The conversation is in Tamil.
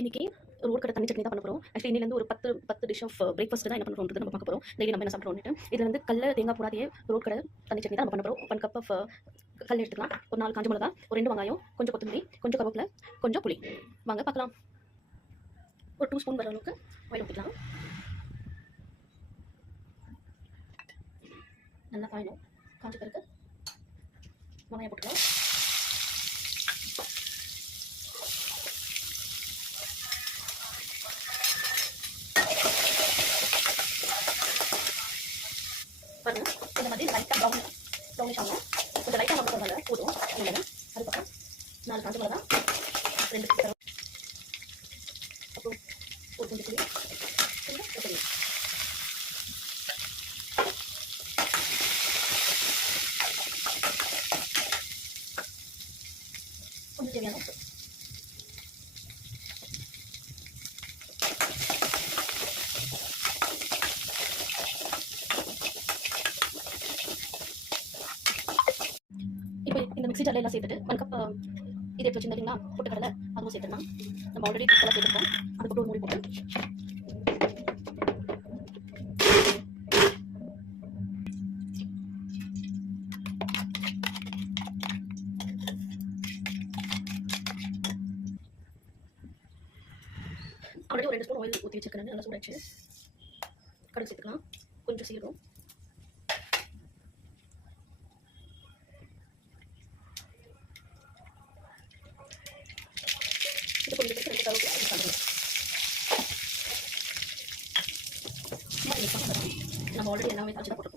இன்னைக்கு ரோட் கடை தண்ணி சட்னி தான் பண்ண போகிறோம். ஆக்சுவலி இன்னிலேருந்து ஒரு 10 டிஷ் ஆஃப் பிரேக்ஃபாஸ்ட் தான் என்ன பண்ண போகிறோம் நம்ம பார்க்க போகிறோம். டெய்லி நம்ம என்ன சாப்பிட்றோம்னு இதில் வந்து கடல தேங்காய் போடாதே ரோட் கடை தண்ணி சட்னி தான் நம்ம பண்ண போகிறோம். 1 கப் ஆஃப் கடல எடுத்துக்கலாம், ஒரு 4 காஞ்ச மிளகா, ஒரு 2 வெங்காயம், கொஞ்சம் கொத்தமல்லி, கொஞ்சம் கருவேப்பிலை, கொஞ்சம் புளி. வாங்க பார்க்கலாம். ஒரு 2 ஸ்பூன் வர அளவுக்கு ஆயில் ஊற்றிக்கலாம். நல்லா காயணும். காஞ்ச பிறகு வெங்காயம் போட்டுக்கலாம். பாருங்க, இந்த மாதிரி லைட்டாக ப்ரௌனிஷ் ஆகும். கொஞ்சம் லைட்டாக நம்ம போதும். அதுக்கப்புறம் 4 காஞ்ச மிளகா, 2 அப்புறம் ஒரு கொஞ்சம் புளி, கொஞ்சம் கொத்தமல்லி. கொஞ்சம் தேவையான உப்பு. இப்போ இந்த மிக்ஸி ஜாரில் எல்லாம் சேர்த்துட்டு 1 கப் இது எடுத்து வச்சுருந்தீங்களா பொட்டுக்கடலை, அதுவும் சேர்த்துக்கலாம். நம்ம ஆல்ரெடி கடலை சேர்த்துருக்கோம். அதுக்கப்புறம் ஒரு மூடி போட்டு ஆல்ரெடி ஒரு 2 ஸ்பூன் ஆயில் ஊற்றி வச்சுருக்கேன். நல்லா சூடாச்சு. கடுகு சேர்த்துக்கலாம், கொஞ்சம் சீரகம், இது கொஞ்சம் பேருக்கு 2 கருவேப்பிலை நம்ம ஆல்ரெடி எல்லாமே தாச்சு தான் போட்டுருக்கோம்.